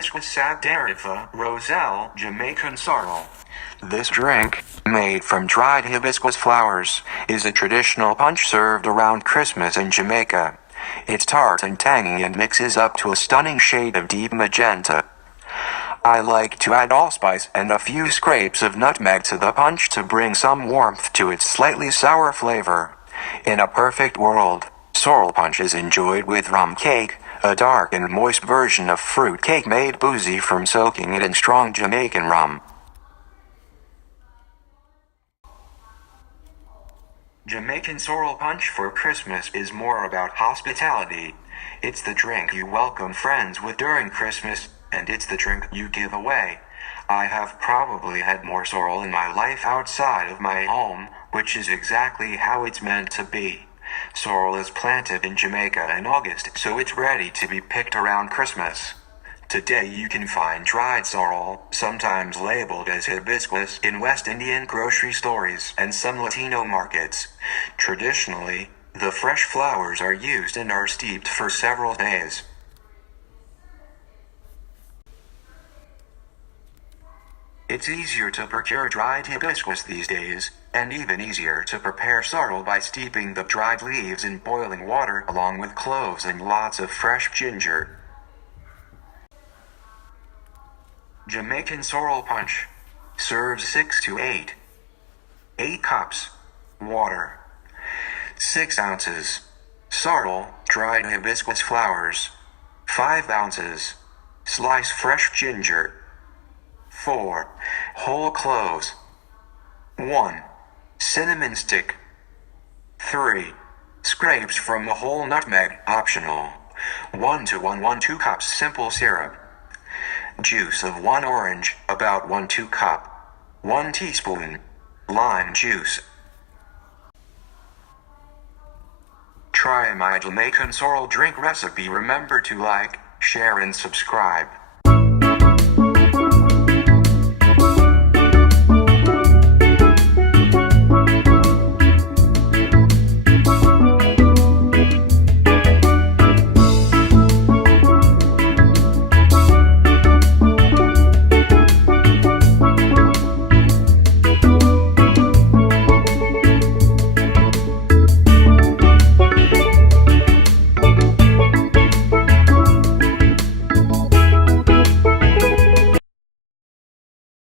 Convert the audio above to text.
Hibiscus sabdariffa Roselle Jamaican Sorrel. This drink, made from dried hibiscus flowers, is a traditional punch served around Christmas in Jamaica. It's tart and tangy and mixes up to a stunning shade of deep magenta. I like to add allspice and a few scrapes of nutmeg to the punch to bring some warmth to its slightly sour flavor. In a perfect world, sorrel punch is enjoyed with rum cake, a dark and moist version of fruit cake made boozy from soaking it in strong Jamaican rum. Jamaican sorrel punch for Christmas is more about hospitality. It's the drink you welcome friends with during Christmas, and it's the drink you give away. I have probably had more sorrel in my life outside of my home, which is exactly how it's meant to be. Sorrel is planted in Jamaica in August, so it's ready to be picked around Christmas. Today you can find dried sorrel, sometimes labeled as hibiscus, in West Indian grocery stores and some Latino markets. Traditionally, the fresh flowers are used and are steeped for several days. It's easier to procure dried hibiscus these days, and even easier to prepare sorrel by steeping the dried leaves in boiling water along with cloves and lots of fresh ginger. Jamaican sorrel punch. Serves 6 to 8. 8 cups. Water. 6 ounces. Sorrel, dried hibiscus flowers. 5 ounces. Slice fresh ginger. 4. Whole cloves. 1. Cinnamon stick. 3. Scrapes from a whole nutmeg, optional. 1 to 1 cups simple syrup. Juice of 1 orange, about 1 cup. 1 teaspoon. Lime juice. Try my Jamaican sorrel drink recipe. Remember to like, share and subscribe.